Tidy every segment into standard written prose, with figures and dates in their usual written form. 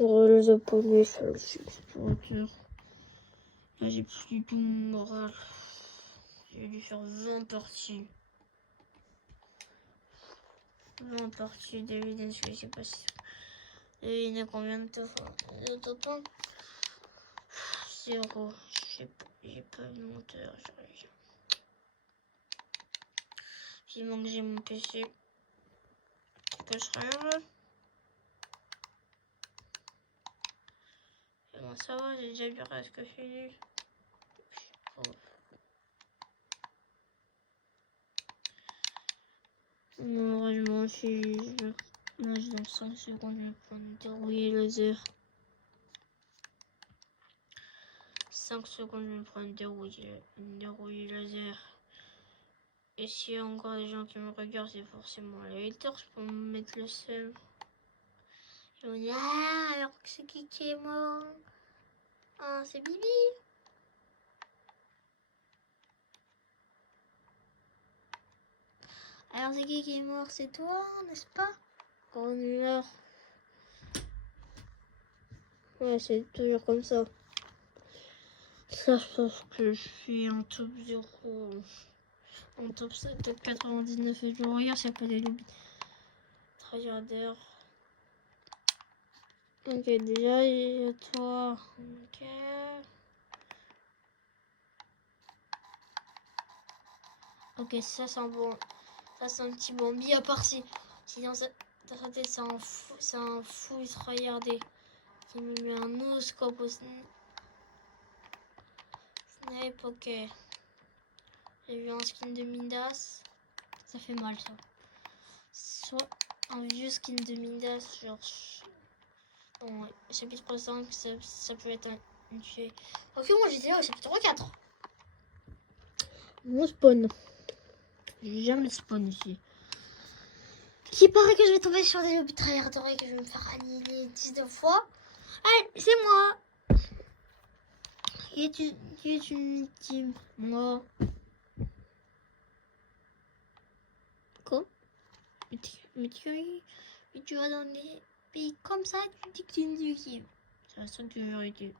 pour les Japonais, ça aussi, explorateur. Là, j'ai plus du tout mon moral. J'ai dû faire 20 parties. 20 parties d'évidence que j'ai passé. Devinez combien de temps? 0. J'ai pas de monteur. Vivement que j'ai mon PC. Que je rien. Et bon, ça va, j'ai déjà vu presque fini. Oh. Malheureusement, si je nage dans 5 secondes, je vais prendre une dérouillée laser. 5 secondes, je vais prendre une dérouillée laser. Et s'il y a encore des gens qui me regardent, c'est forcément les haters pour me mettre le seum. Ils vont dire, ah, alors que c'est qui est mort? Ah, c'est Bibi. Alors c'est qui est mort? C'est toi, n'est-ce pas? Quand on meurt. Ouais, c'est toujours comme ça. Ça, je pense que je suis en top 0. En top 7, top 99. Et je regarde s'il n'y a pas des lobbies. Tryharder. Ok, déjà, il y a toi. Ok. Ok, ça c'est un bon. Ça c'est un petit Bambi. À part si dans sa tête c'est un fou, il se regardait. Qui me met un no-scope au Snape. Ok. J'ai vu un skin de Midas. Ça fait mal ça. Soit un vieux skin de Midas, genre. Bon, ouais. Chapitre 5, ça peut être un tué. Ok, moi j'étais là au chapitre 4. Mon spawn. J'ai jamais spawn ici. Qui paraît que je vais tomber sur des lobbies tryharders et que je vais me faire annihiler 19 fois. Allez, c'est moi. Qui est une victime? Moi. Quoi? Mais tu vas dans des pays comme ça, tu dis que tu es une victime. C'est la seule vérité.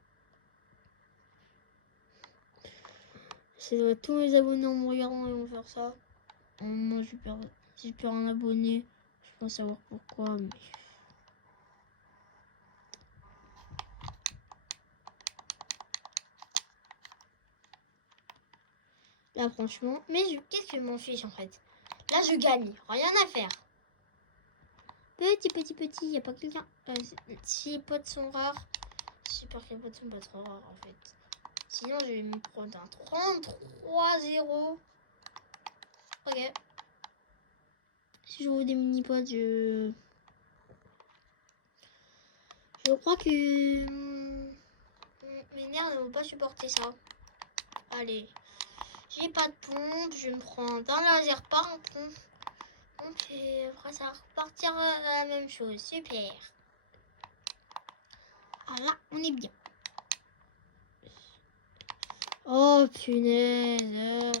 C'est tous mes abonnés en me regardant ils vont faire ça. Moi, si je perds un abonné, je peux pas savoir pourquoi, mais... Là, franchement... Mais qu'est-ce que je m'en fiche, en fait? Là, je gagne. Rien à faire. Petit, y a pas quelqu'un... si les potes sont rares... J'espère que les potes sont pas trop rares, en fait. Sinon, je vais me prendre un 33-0. Ok. Si je vois des mini-potes, je crois que... mes nerfs ne vont pas supporter ça. Allez. J'ai pas de pompe, je vais me prendre un laser par un pompe. Et après ça va repartir la même chose. Super. Ah là, on est bien. Oh punaise.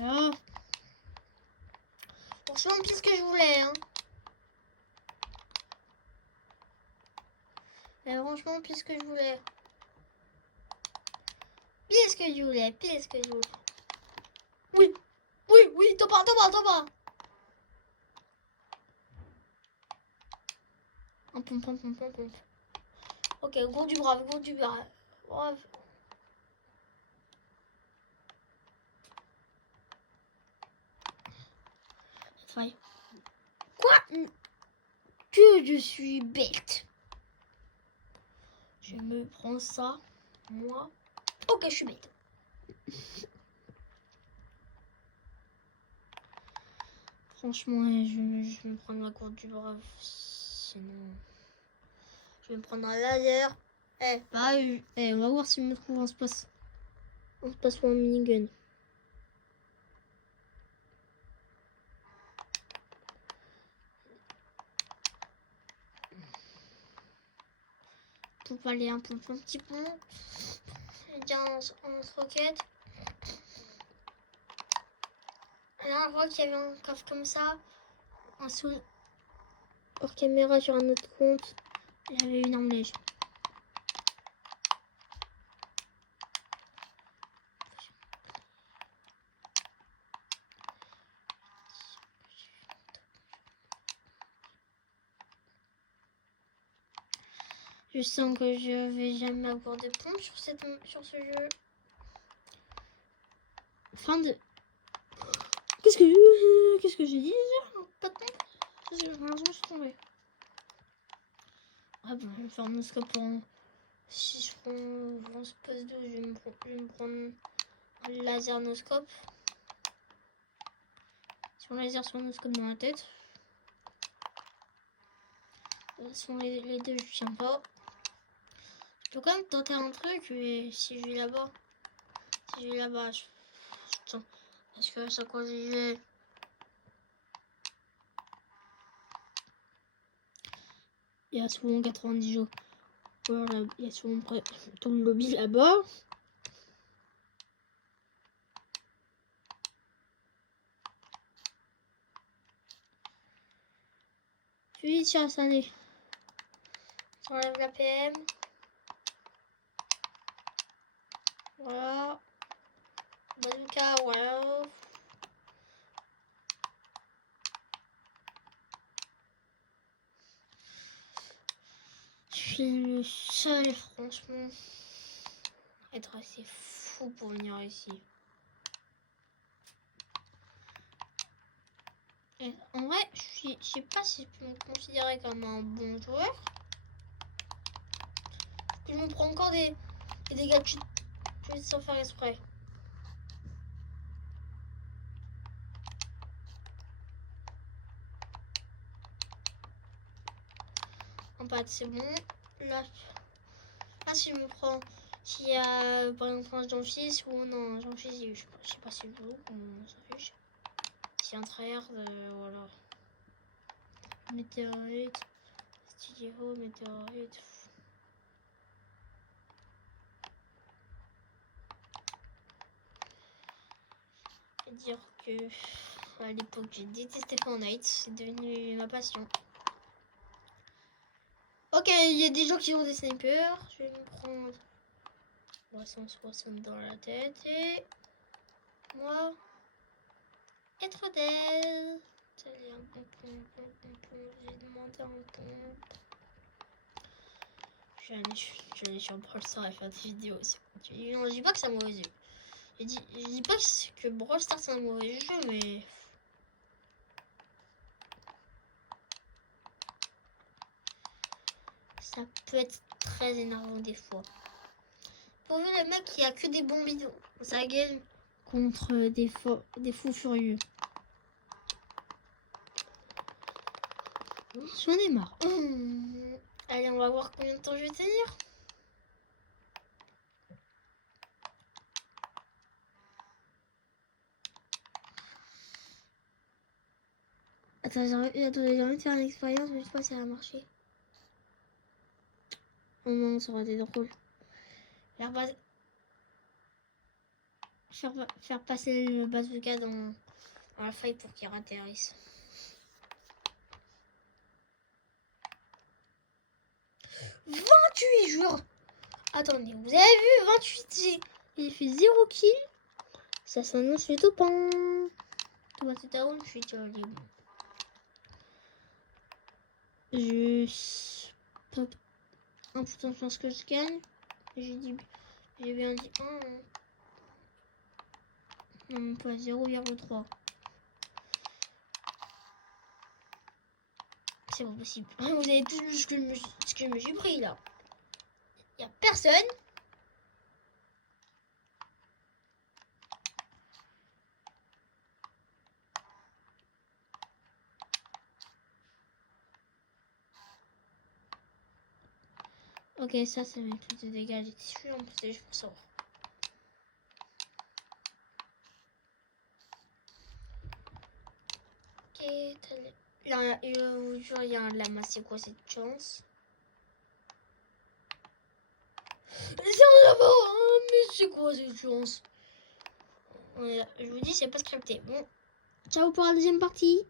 Oh. Franchement, pile ce que je voulais. Hein. Mais franchement, pile ce que je voulais. Pile ce que je voulais. Pile ce que je voulais. Oui. Oui, t'en pas. Un pompe. Ok, gros du brave. Brave. Faille. Quoi? Que je suis bête. Je me prends ça. Moi. Ok, je suis bête. Franchement, je vais me prendre la cour du brave. Sinon, je vais me prendre un laser. On va voir si on me trouve. On se passe pour un minigun. Pour aller un petit pont. J'ai un roquette. dernière fois qu'il y avait un coffre comme ça, un son hors caméra sur un autre compte, j'avais une arme légère. Je sens que je vais jamais avoir de pompe sur ce jeu. Fin de... Qu'est-ce que j'ai dit déjà? Pas de pompe? J'ai l'impression que je suis tombée. Ah bon, je vais faire mon scope en... Si je prends ce poste d'eau, je vais me prendre un laser noscope. Sur un laser sur un noscope dans la tête. Sont les deux, je tiens pas. Je peux quand même tenter un truc, mais si je vais là-bas, je tiens. Parce que ça, quand j'y vais, il y a souvent 90 jours. Voilà, il y a souvent tout le lobby là-bas. Puis tiens, ça allait. J'enlève la PM. Voilà. Bazooka, voilà. Je suis le seul, franchement, être assez fou pour venir ici. Et en vrai, je sais pas si je peux me considérer comme un bon joueur. Je me prends encore des dégâts de chute sans faire exprès. En pâte, c'est bon. Là, si je me prends, s'il y a par exemple un Jean-Fils ou non, Jean-Fils, je sais pas si je joue, on s'en fiche. Si un tryhard, voilà. Météorite, stylo, météorite. Je vais dire que à l'époque j'ai détesté Fortnite, c'est devenu ma passion. Ok, il y a des gens qui ont des snipers. Je vais me prendre 360 dans la tête et moi être dead. Allez, un pompon, j'ai demandé un pompe. Je vais aller sur Brawl Stars et faire des vidéos. Non, je dis pas que c'est un mauvais jeu. Je dis pas que Brawl Stars c'est un mauvais jeu, mais ça peut être très énervant des fois. Pour voir le mec qui a que des bons bidons dans sa game contre des fous furieux. J'en ai marre. Allez, on va voir combien de temps je vais tenir. Attends, j'ai envie de faire une expérience, mais je sais pas si ça va marcher. Oh non, ça aurait été drôle. Faire passer le bazooka dans la faille pour qu'il atterrisse. « 28 jours. Attendez, vous avez vu 28 il fait 0 kill. Ça s'annonce plutôt pas. Tout va tout à l'heure, je suis sur le libre. Je... Pas 1% de chance que je gagne. J'ai bien dit 1. Non, pas 0,3. C'est pas possible. Vous avez tous vu ce que je me suis pris là. Il n'y a personne. Ok, ça c'est mes plus de dégâts. J'étais sûr en plus c'est juste pour savoir. Ok, là, il y a un lama. C'est quoi cette chance? C'est un lama. Mais c'est quoi cette chance? Je vous dis, c'est pas scripté. Bon, Ciao pour la deuxième partie.